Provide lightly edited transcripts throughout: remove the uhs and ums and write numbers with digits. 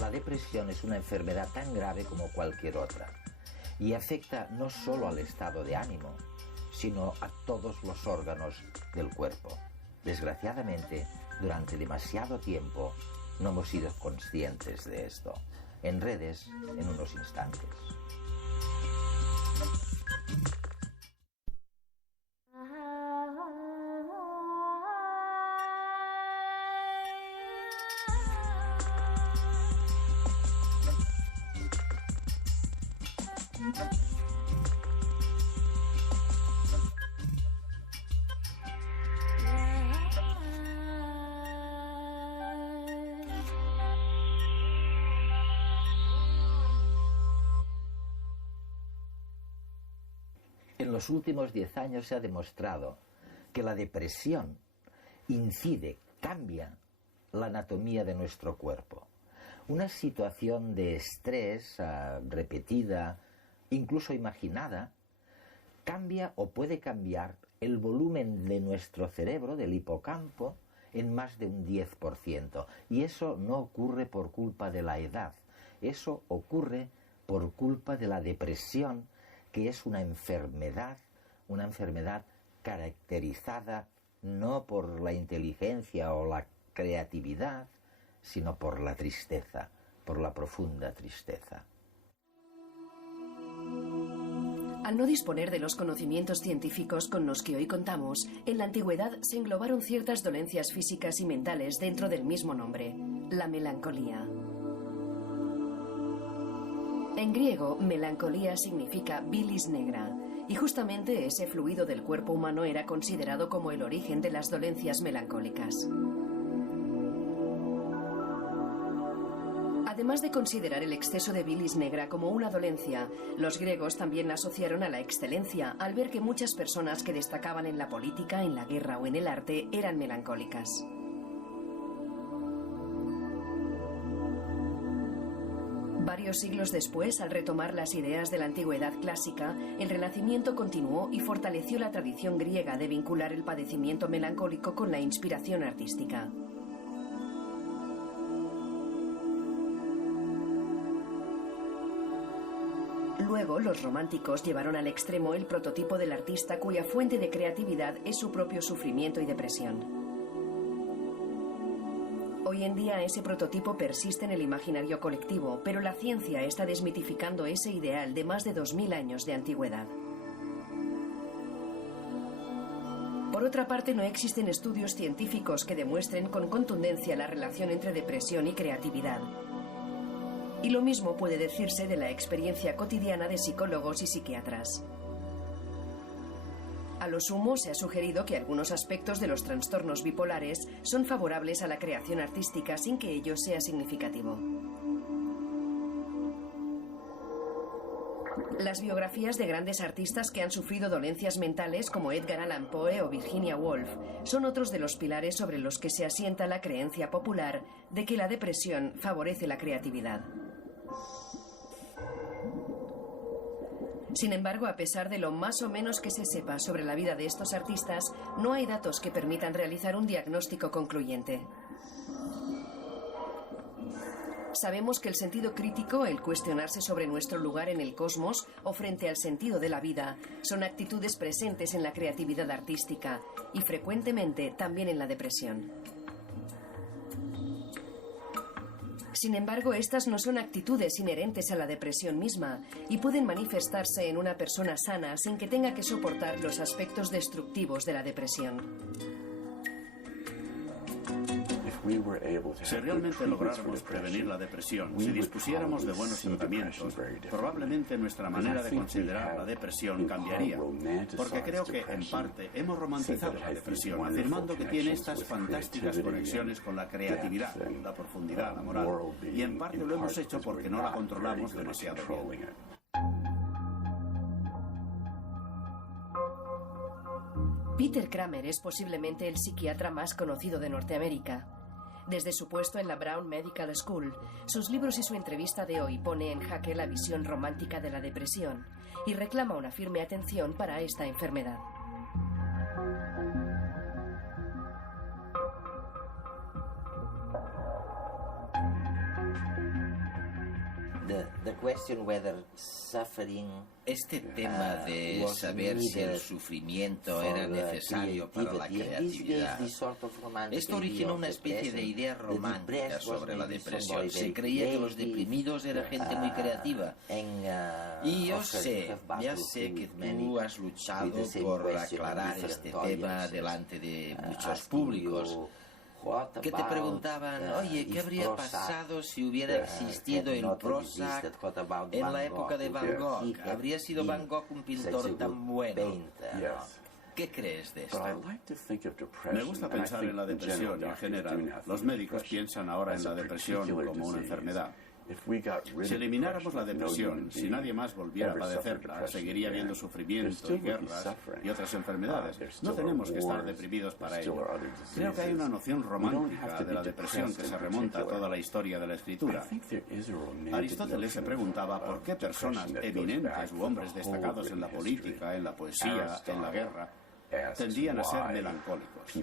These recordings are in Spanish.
La depresión es una enfermedad tan grave como cualquier otra y afecta no solo al estado de ánimo, sino a todos los órganos del cuerpo. Desgraciadamente, durante demasiado tiempo no hemos sido conscientes de esto. En redes, en unos instantes. En los últimos 10 años se ha demostrado que la depresión incide, cambia la anatomía de nuestro cuerpo. Una situación de estrés repetida, incluso imaginada, cambia o puede cambiar el volumen de nuestro cerebro, del hipocampo, en más de un 10%. Y eso no ocurre por culpa de la edad, eso ocurre por culpa de la depresión, que es una enfermedad caracterizada no por la inteligencia o la creatividad, sino por la tristeza, por la profunda tristeza. Al no disponer de los conocimientos científicos con los que hoy contamos, en la antigüedad se englobaron ciertas dolencias físicas y mentales dentro del mismo nombre, la melancolía. En griego, melancolía significa bilis negra, y justamente ese fluido del cuerpo humano era considerado como el origen de las dolencias melancólicas. Además de considerar el exceso de bilis negra como una dolencia, los griegos también la asociaron a la excelencia al ver que muchas personas que destacaban en la política, en la guerra o en el arte eran melancólicas. Varios siglos después, al retomar las ideas de la antigüedad clásica, el Renacimiento continuó y fortaleció la tradición griega de vincular el padecimiento melancólico con la inspiración artística. Luego, los románticos llevaron al extremo el prototipo del artista cuya fuente de creatividad es su propio sufrimiento y depresión. Hoy en día ese prototipo persiste en el imaginario colectivo, pero la ciencia está desmitificando ese ideal de más de 2000 años de antigüedad. Por otra parte, no existen estudios científicos que demuestren con contundencia la relación entre depresión y creatividad. Y lo mismo puede decirse de la experiencia cotidiana de psicólogos y psiquiatras. A lo sumo, se ha sugerido que algunos aspectos de los trastornos bipolares son favorables a la creación artística sin que ello sea significativo. Las biografías de grandes artistas que han sufrido dolencias mentales como Edgar Allan Poe o Virginia Woolf son otros de los pilares sobre los que se asienta la creencia popular de que la depresión favorece la creatividad. Sin embargo, a pesar de lo más o menos que se sepa sobre la vida de estos artistas, no hay datos que permitan realizar un diagnóstico concluyente. Sabemos que el sentido crítico, el cuestionarse sobre nuestro lugar en el cosmos o frente al sentido de la vida, son actitudes presentes en la creatividad artística y frecuentemente también en la depresión. Sin embargo, estas no son actitudes inherentes a la depresión misma y pueden manifestarse en una persona sana sin que tenga que soportar los aspectos destructivos de la depresión. Si realmente lográramos prevenir la depresión, si dispusiéramos de buenos tratamientos, probablemente nuestra manera de considerar la depresión cambiaría. Porque creo que, en parte, hemos romantizado la depresión, afirmando que tiene estas fantásticas conexiones con la creatividad, la profundidad, la moral. Y en parte lo hemos hecho porque no la controlamos demasiado bien. Peter Kramer es posiblemente el psiquiatra más conocido de Norteamérica. Desde su puesto en la Brown Medical School, sus libros y su entrevista de hoy pone en jaque la visión romántica de la depresión y reclama una firme atención para esta enfermedad. Este tema de saber si el sufrimiento era necesario para la creatividad, esto originó una especie de idea romántica sobre la depresión. Se creía que los deprimidos eran gente muy creativa. Y yo sé, ya sé que tú has luchado por aclarar este tema delante de muchos públicos, que te preguntaban, oye, ¿qué habría pasado si hubiera existido el Prozac en la época de Van Gogh? ¿Habría sido Van Gogh un pintor tan bueno? ¿Qué crees de esto? Me gusta pensar en la depresión en general. Los médicos piensan ahora en la depresión como una enfermedad. Si elimináramos la depresión, si nadie más volviera a padecerla, seguiría habiendo sufrimiento y guerras y otras enfermedades. No tenemos que estar deprimidos para ello. Creo que hay una noción romántica de la depresión que se remonta a toda la historia de la escritura. Aristóteles se preguntaba por qué personas eminentes u hombres destacados en la política, en la poesía, en la guerra, tendían a ser melancólicos.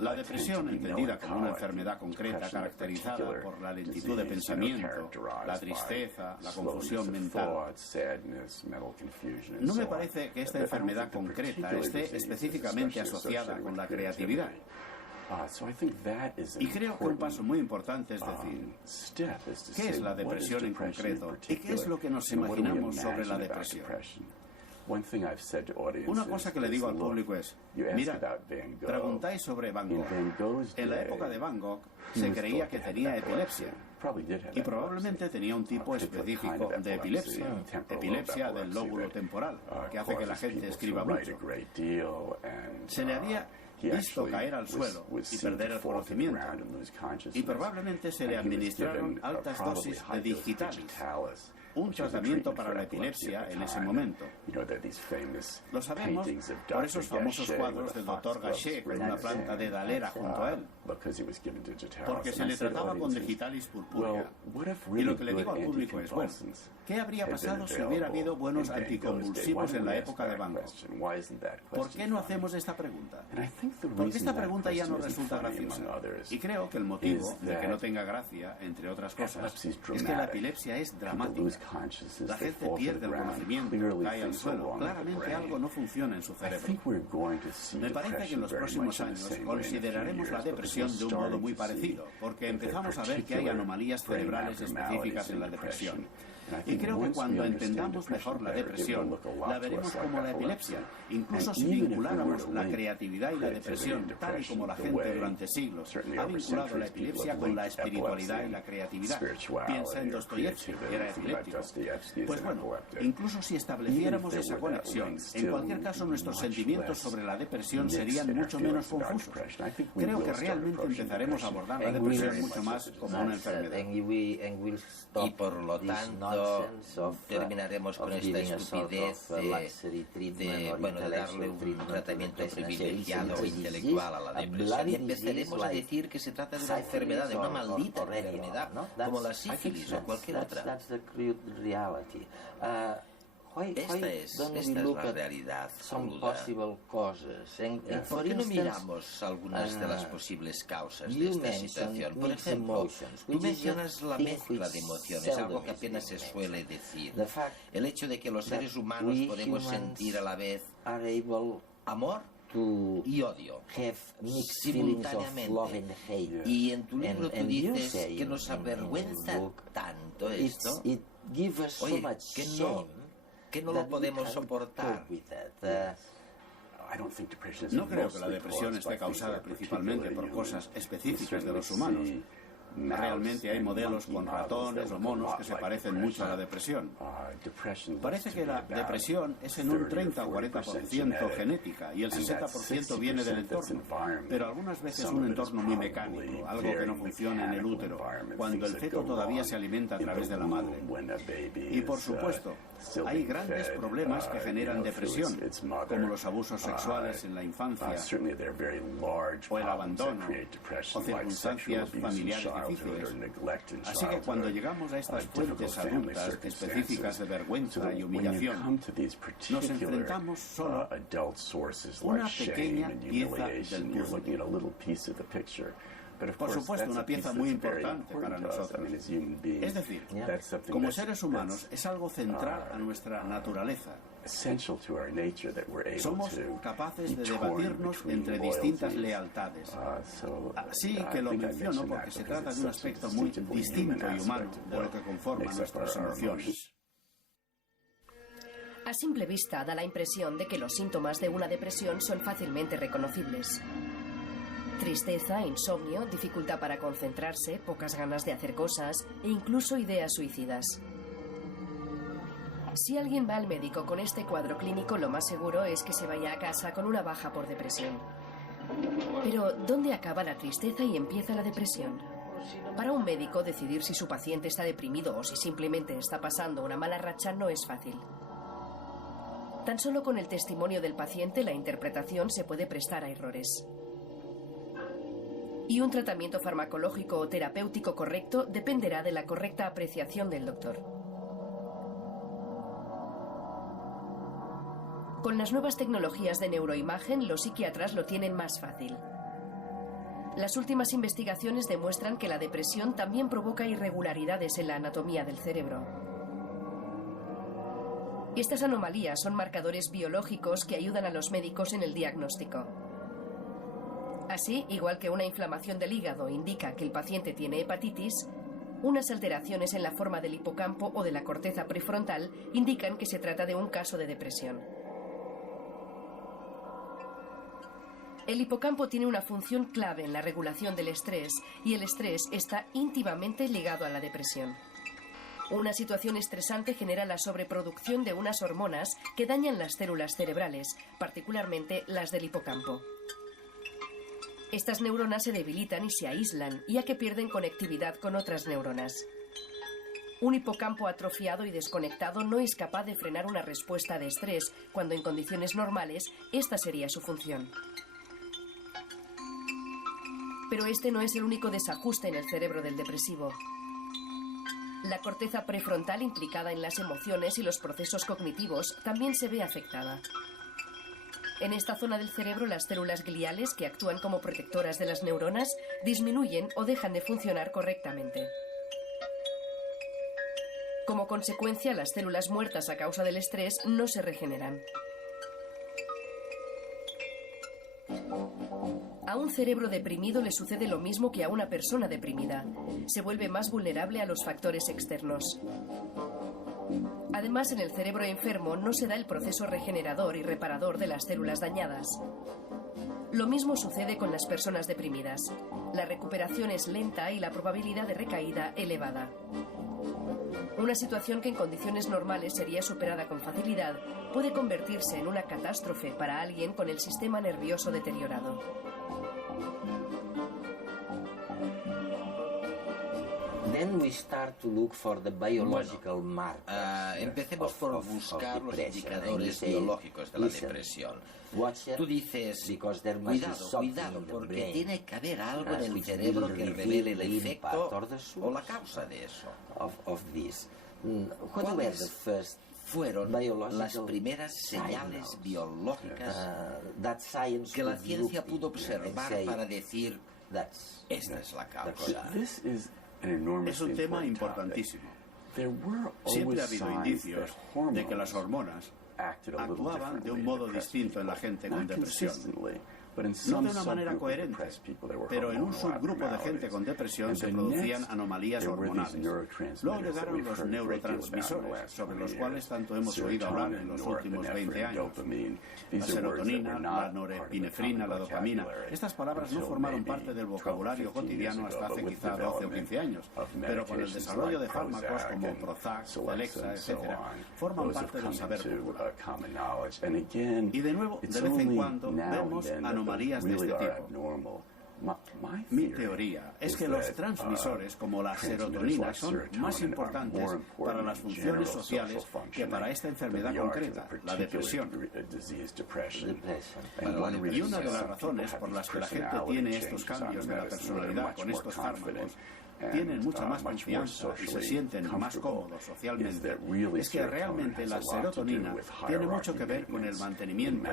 La depresión, entendida como una enfermedad concreta caracterizada por la lentitud de pensamiento, la tristeza, la confusión mental. No me parece que esta enfermedad concreta esté específicamente asociada con la creatividad. Y creo que un paso muy importante es decir, ¿qué es la depresión en concreto? ¿Y qué es lo que nos imaginamos sobre la depresión? Una cosa que le digo al público es, mirad, preguntáis sobre Van Gogh. En la época de Van Gogh se creía que tenía epilepsia. Y probablemente tenía un tipo específico de epilepsia, epilepsia del lóbulo temporal, que hace que la gente escriba mucho. Se le había visto caer al suelo y perder el conocimiento, y probablemente se le administraron altas dosis de digitalis, un tratamiento para la epilepsia en ese momento. Lo sabemos por esos famosos cuadros del Dr. Gachet con una planta de Dalera junto a él, porque se le trataba con digitalis purpúrea. Y lo que le digo al público es, bueno, ¿qué habría pasado si hubiera habido buenos anticonvulsivos en la época de Van Gogh? ¿Por qué no hacemos esta pregunta? Porque esta pregunta ya no resulta graciosa. Y creo que el motivo de que no tenga gracia, entre otras cosas, es que la epilepsia es dramática. La gente pierde el conocimiento, cae al suelo. Claramente algo no funciona en su cerebro. Me parece que en los próximos años consideraremos la depresión de un modo muy parecido, porque empezamos a ver que hay anomalías cerebrales específicas en la depresión. Y creo que cuando entendamos mejor la depresión, la veremos como la epilepsia, incluso si vinculáramos la creatividad y la depresión, tal y como la gente durante siglos ha vinculado la epilepsia con la espiritualidad y la creatividad. Piensa en Dostoyevsky, que era epiléptico. Pues bueno, incluso si estableciéramos esa conexión, en cualquier caso nuestros sentimientos sobre la depresión serían mucho menos confusos. Creo que realmente empezaremos a abordar la depresión mucho más como una enfermedad. Y por lo tanto terminaremos con esta estupidez de darle un tratamiento privilegiado intelectual a la depresión, y empezaremos a decir que se trata de una enfermedad, de una maldita enfermedad, como la sífilis o cualquier otra. Esta es la realidad cruda. ¿Por qué no miramos algunas de las posibles causas de esta situación? Por ejemplo, tú mencionas la mezcla de emociones, algo que apenas se suele decir. El hecho de que los seres humanos podemos sentir a la vez amor y odio simultáneamente. Y en tu libro tú dices que nos avergüenza tanto esto. Oye, que no lo podemos soportar. No creo que la depresión esté causada principalmente por cosas específicas de los humanos. Realmente hay modelos con ratones o monos que se parecen mucho a la depresión. Parece que la depresión es en un 30 o 40% genética y el 60% viene del entorno. Pero algunas veces un entorno muy mecánico, algo que no funciona en el útero, cuando el feto todavía se alimenta a través de la madre. Y por supuesto, hay grandes problemas que generan depresión, como los abusos sexuales en la infancia, o el abandono, o circunstancias familiares difíciles. Así que cuando llegamos a estas fuentes adultas específicas de vergüenza y humillación, nos enfrentamos solo a una pequeña pieza del puzzle. Por supuesto, una pieza muy importante para nosotros. Es decir, como seres humanos es algo central a nuestra naturaleza. Somos capaces de debatirnos entre distintas lealtades. Así que lo menciono porque se trata de un aspecto muy distinto y humano de lo que conforma nuestras emociones. A simple vista da la impresión de que los síntomas de una depresión son fácilmente reconocibles. Tristeza, insomnio, dificultad para concentrarse, pocas ganas de hacer cosas e incluso ideas suicidas. Si alguien va al médico con este cuadro clínico, lo más seguro es que se vaya a casa con una baja por depresión. Pero, ¿dónde acaba la tristeza y empieza la depresión? Para un médico, decidir si su paciente está deprimido o si simplemente está pasando una mala racha no es fácil. Tan solo con el testimonio del paciente, la interpretación se puede prestar a errores. Y un tratamiento farmacológico o terapéutico correcto dependerá de la correcta apreciación del doctor. Con las nuevas tecnologías de neuroimagen, los psiquiatras lo tienen más fácil. Las últimas investigaciones demuestran que la depresión también provoca irregularidades en la anatomía del cerebro. Estas anomalías son marcadores biológicos que ayudan a los médicos en el diagnóstico. Así, igual que una inflamación del hígado indica que el paciente tiene hepatitis, unas alteraciones en la forma del hipocampo o de la corteza prefrontal indican que se trata de un caso de depresión. El hipocampo tiene una función clave en la regulación del estrés y el estrés está íntimamente ligado a la depresión. Una situación estresante genera la sobreproducción de unas hormonas que dañan las células cerebrales, particularmente las del hipocampo. Estas neuronas se debilitan y se aíslan, ya que pierden conectividad con otras neuronas. Un hipocampo atrofiado y desconectado no es capaz de frenar una respuesta de estrés, cuando en condiciones normales esta sería su función. Pero este no es el único desajuste en el cerebro del depresivo. La corteza prefrontal, implicada en las emociones y los procesos cognitivos, también se ve afectada. En esta zona del cerebro, las células gliales, que actúan como protectoras de las neuronas, disminuyen o dejan de funcionar correctamente. Como consecuencia, las células muertas a causa del estrés no se regeneran. A un cerebro deprimido le sucede lo mismo que a una persona deprimida. Se vuelve más vulnerable a los factores externos. Además, en el cerebro enfermo no se da el proceso regenerador y reparador de las células dañadas. Lo mismo sucede con las personas deprimidas. La recuperación es lenta y la probabilidad de recaída elevada. Una situación que en condiciones normales sería superada con facilidad puede convertirse en una catástrofe para alguien con el sistema nervioso deteriorado. Empecemos por buscar los indicadores biológicos de la depresión. Tú dices, cuidado, porque tiene que haber algo en el cerebro que revele el efecto o la causa de eso. ¿Cuáles fueron las primeras señales biológicas que la ciencia pudo observar para decir, esta es la causa? Es un tema importantísimo. Siempre ha habido indicios de que las hormonas actuaban de un modo distinto en la gente con depresión. No de una manera coherente, pero en un subgrupo de gente con depresión se producían anomalías hormonales. Luego llegaron los neurotransmisores, sobre los cuales tanto hemos oído hablar en los últimos 20 años. La serotonina, la norepinefrina, la dopamina. Estas palabras no formaron parte del vocabulario cotidiano hasta hace quizá 12 o 15 años, pero con el desarrollo de fármacos como Prozac, Celexa, etc., forman parte del saber popular. Y de nuevo, de vez en cuando, vemos anomalías de este tipo. Mi teoría es que los transmisores como la serotonina son más importantes para las funciones sociales que para esta enfermedad concreta, la depresión. Y una de las razones por las que la gente tiene estos cambios de la personalidad con estos fármacos, tienen mucha más confianza y se sienten más cómodos socialmente, es que realmente la serotonina tiene mucho que ver con el mantenimiento